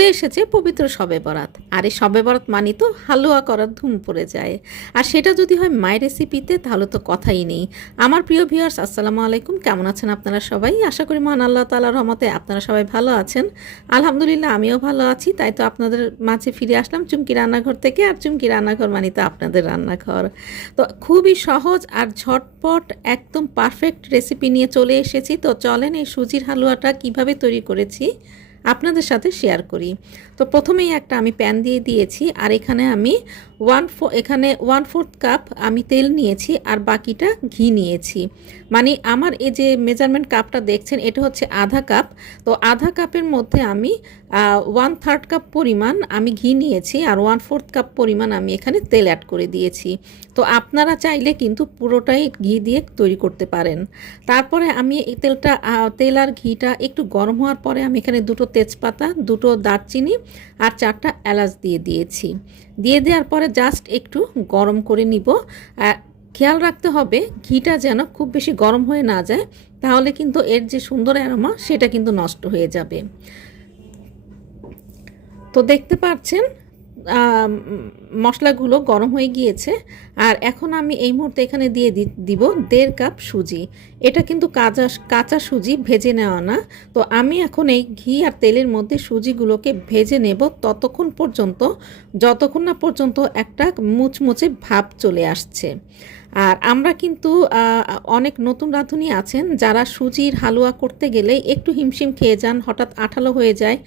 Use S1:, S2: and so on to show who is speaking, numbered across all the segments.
S1: চলে এসেছে পবিত্র শবে বরাত। আর এই শবে বরাত মানি তো হালুয়া করার ধুম পড়ে যায়। আর সেটা যদি হয় মায়ের রেসিপিতে তাহলে তো কথাই নেই। আমার প্রিয় ভিউয়ার্স আসসালামু আলাইকুম। কেমন আছেন আপনারা সবাই? আশা করি মহান আল্লাহ তালার রহমতে আপনারা সবাই ভালো আছেন। আলহামদুলিল্লাহ, আমিও ভালো আছি। তাই তো আপনাদের মাঝে ফিরে আসলাম চুমকি রান্নাঘর থেকে। আর চুমকি রান্নাঘর মানে তো আপনাদের রান্নাঘর। তো খুবই সহজ আর ঝটপট একদম পারফেক্ট রেসিপি নিয়ে চলে এসেছি। তো চলেন এই সুজির হালুয়াটা কীভাবে তৈরি করেছি। আপনাদের সাথে শেয়ার করি। তো প্রথমেই একটা আমি প্যান দিয়ে দিয়েছি আর এখানে আমি ওয়ান এখানে ওয়ান ফোর্থ কাপ আমি তেল নিয়েছি আর বাকিটা ঘি নিয়েছি। মানে আমার এই যে মেজারমেন্ট কাপটা দেখছেন, এটা হচ্ছে আধা কাপ তো আধা কাপের মধ্যে আমি ওয়ান থার্ড কাপ পরিমাণ আমি ঘি নিয়েছি আর ওয়ান ফোর্থ কাপ পরিমাণ আমি এখানে তেল অ্যাড করে দিয়েছি। তো আপনারা চাইলে কিন্তু পুরোটাই ঘি দিয়ে তৈরি করতে পারেন। তারপরে আমি এই তেলটা তেল আর ঘিটা একটু গরম হওয়ার পরে আমি এখানে দুটো তেজপাতা, দুটো দারচিনি আর চারটা এলাচ দিয়ে দিয়েছি। দিয়ে দেওয়ার পরে জাস্ট একটু গরম করে নিব। আর খেয়াল রাখতে হবে, ঘিটা যেন খুব বেশি গরম হয়ে না যায়, তাহলে কিন্তু এর যে সুন্দর অ্যারোমা সেটা কিন্তু নষ্ট হয়ে যাবে। তো দেখতে পাচ্ছেন মশলাগুলো গরম হয়ে গিয়েছে। আর এখন আমি এই মুহূর্তে এখানে দিয়ে দিব দেড় কাপ সুজি। এটা কিন্তু কাঁচা কাঁচা সুজি ভেজে নেওয়া না। তো আমি এখন এই ঘি আর তেলের মধ্যে সুজিগুলোকে ভেজে নেব ততক্ষণ পর্যন্ত, যতক্ষণ না পর্যন্ত একটা মুচমুচে ভাব চলে আসছে। আর আমরা কিন্তু অনেক নতুন রাঁধুনি আছেন যারা সুজির হালুয়া করতে গেলে একটু হিমশিম খেয়ে যান, হঠাৎ আঠালো হয়ে যায়,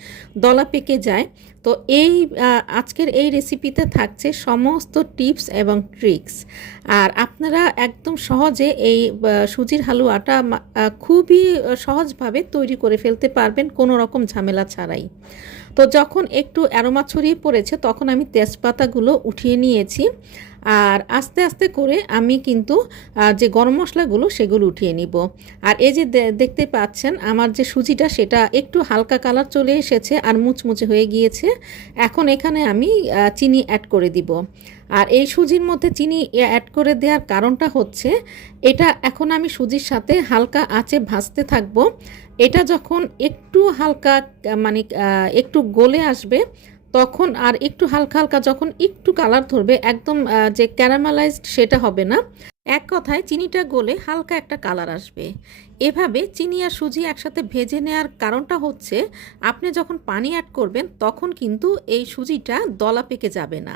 S1: দলা পেকে যায়। তো এই আজকের এই রেসিপিতে থাকছে সমস্ত টিপস এবং ট্রিক্স। আর আপনারা একদম সহজে এই সুজির হালুয়াটা খুবই সহজভাবে তৈরি করে ফেলতে পারবেন কোনো রকম ঝামেলা ছাড়াই। তো যখন একটু অ্যারোমা ছড়িয়ে পড়েছে তখন আমি তেজপাতাগুলো উঠিয়ে নিয়েছি। আর আস্তে আস্তে করে আমি কিন্তু যে গরম মশলাগুলো সেগুলো উঠিয়ে নিব। আর এই যে দেখতে পাচ্ছেন আমার যে সুজিটা সেটা একটু হালকা কালার চলে এসেছে আর মুচমুচে হয়ে গিয়েছে। এখন এখানে আমি চিনি অ্যাড করে দিব। আর এই সুজির মধ্যে চিনি অ্যাড করে দেওয়ার কারণটা হচ্ছে, এটা এখন আমি সুজির সাথে হালকা আঁচে ভাজতে থাকব। এটা যখন একটু হালকা মানে একটু গলে আসবে তখন আর একটু হালকা হালকা যখন একটু কালার ধরবে, একদম যে ক্যারামেলাইজড সেটা হবে না। এক কথায় চিনিটা গলে হালকা একটা কালার আসবে। এভাবে চিনি আর সুজি একসাথে ভেজে নেওয়ার কারণটা হচ্ছে, আপনি যখন পানি অ্যাড করবেন, তখন কিন্তু এই সুজিটা দলা পেকে যাবে না।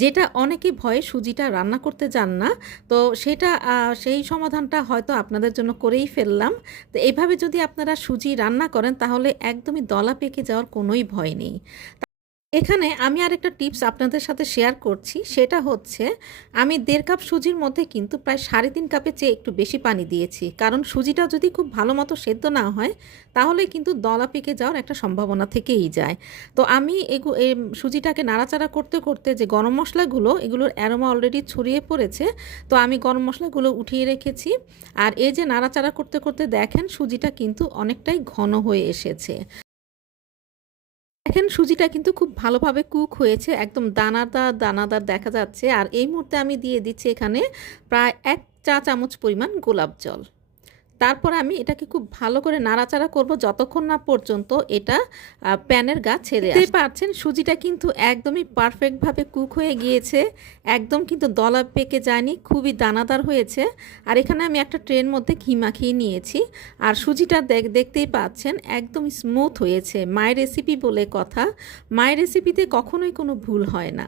S1: যেটা অনেকে ভয়ে সুজিটা রান্না করতে যান না, তো সেটা সেই সমাধানটা হয়তো আপনাদের জন্য করেই ফেললাম। তো এভাবে যদি আপনারা সুজি রান্না করেন, তাহলে একদমই দলা পেকে যাওয়ার কোনোই ভয় নেই। এখানে আমি আরেকটা টিপস আপনাদের সাথে শেয়ার করছি। সেটা হচ্ছে, আমি দেড় কাপ সুজির মধ্যে কিন্তু প্রায় সাড়ে তিন কাপের চেয়ে একটু বেশি পানি দিয়েছি। কারণ সুজিটা যদি খুব ভালো মতো সেদ্ধ না হয়, তাহলে কিন্তু দলা পেকে যাওয়ার একটা সম্ভাবনা থেকেই যায়। তো আমি এগু সুজিটাকে নাড়াচাড়া করতে করতে যে গরম মশলাগুলো, এগুলোর অ্যারোমা অলরেডি ছড়িয়ে পড়েছে, তো আমি গরম মশলাগুলো উঠিয়ে রেখেছি। আর এই যে নাড়াচাড়া করতে করতে দেখেন, সুজিটা কিন্তু অনেকটাই ঘন হয়ে এসেছে। দেখেন সুজিটা কিন্তু খুব ভালোভাবে কুক হয়েছে, একদম দানাদার দানাদার দেখা যাচ্ছে। আর এই মুহূর্তে আমি দিয়ে দিচ্ছি এখানে প্রায় এক চা চামচ পরিমাণ গোলাপ জল। তারপর আমি এটাকে খুব ভালো করে নাড়াচাড়া করব যতক্ষণ না পর্যন্ত এটা প্যানের গা ছেড়ে আসে। পারছেন সুজিটা কিন্তু একদমই পারফেক্টভাবে কুক হয়ে গিয়েছে। একদম কিন্তু দলা পেকে যায়নি খুবই দানাদার হয়েছে। আর এখানে আমি একটা ট্রেন মধ্যে ঘি মাখিয়ে নিয়েছি। আর সুজিটা দেখ দেখতেই পাচ্ছেন একদম স্মুথ হয়েছে। মায়ের রেসিপি বলে কথা। মায়ের রেসিপিতে কখনোই কোনো ভুল হয় না।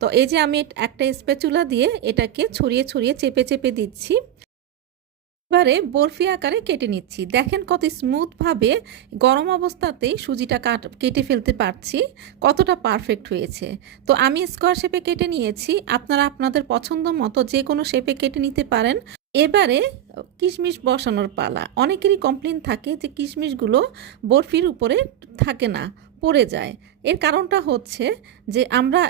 S1: তো এই যে আমি একটা স্পেচুলা দিয়ে এটাকে ছড়িয়ে ছড়িয়ে চেপে চেপে দিচ্ছি। এবারে বরফি আকারে কেটে নিচ্ছি। দেখেন কত স্মুথভাবে গরম অবস্থাতেই সুজিটা কাট, কেটে ফেলতে পারছি। কতটা পারফেক্ট হয়েছে। তো আমি স্কোয়ার শেপে কেটে নিয়েছি। আপনারা আপনাদের পছন্দ মতো যে কোনো শেপে কেটে নিতে পারেন। এবারে কিশমিশ বসানোর পালা। অনেকেরই কমপ্লেন থাকে যে কিশমিশগুলো বরফির উপরে থাকে না। পড়ে যায়। এর কারণটা হচ্ছে যে আমরা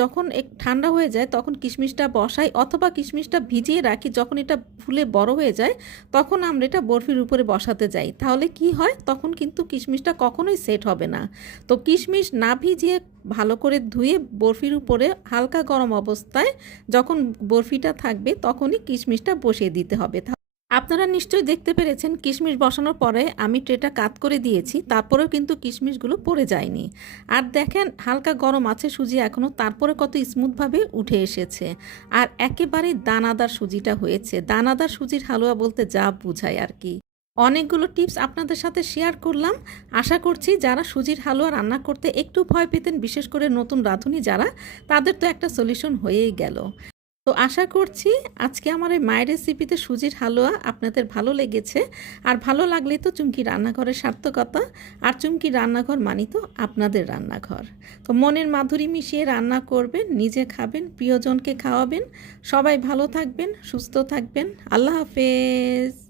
S1: যখন এক ঠান্ডা হয়ে যায় তখন কিশমিশটা বসাই অথবা কিশমিশটা ভিজিয়ে রাখি। যখন এটা ফুলে বড় হয়ে যায় তখন আমরা এটা বরফির উপরে বসাতে যাই। তাহলে কি হয়? তখন কিন্তু কিশমিশটা কখনোই সেট হবে না। তো কিশমিশ না ভিজিয়ে ভালো করে ধুয়ে বরফির উপরে হালকা গরম অবস্থায় যখন বরফিটা থাকবে তখনই কিশমিশটা বসিয়ে দিতে হবে। আপনারা নিশ্চয়ই দেখতে পেরেছেন কিশমিশ বসানোর পরে আমি ট্রেটা কাত করে দিয়েছি, তারপরেও কিন্তু কিশমিশগুলো পড়ে যায়নি। আর দেখেন, হালকা গরম আছে সুজি এখনও তারপরে কত স্মুথভাবে উঠে এসেছে। আর একেবারে দানাদার সুজিটা হয়েছে। দানাদার সুজির হালুয়া বলতে যা বোঝায় আর কি। অনেকগুলো টিপস আপনাদের সাথে শেয়ার করলাম। আশা করছি যারা সুজির হালুয়া রান্না করতে একটু ভয় পেতেন, বিশেষ করে নতুন রাঁধুনি যারা, তাদের তো একটা সলিউশন হয়েই গেল। তো আশা করছি আজকে আমার এই মায়ের রেসিপিতে সুজির হালুয়া আপনাদের ভালো লেগেছে। আর ভালো লাগলে তো চুমকি রান্নাঘরের সার্থকতা আর চুমকি রান্নাঘর মানি তো আপনাদের রান্নাঘর। তো মনের মাধুরী মিশিয়ে রান্না করবেন, নিজে খাবেন, প্রিয়জনকে খাওয়াবেন। সবাই ভালো থাকবেন, সুস্থ থাকবেন। আল্লাহ হাফেজ।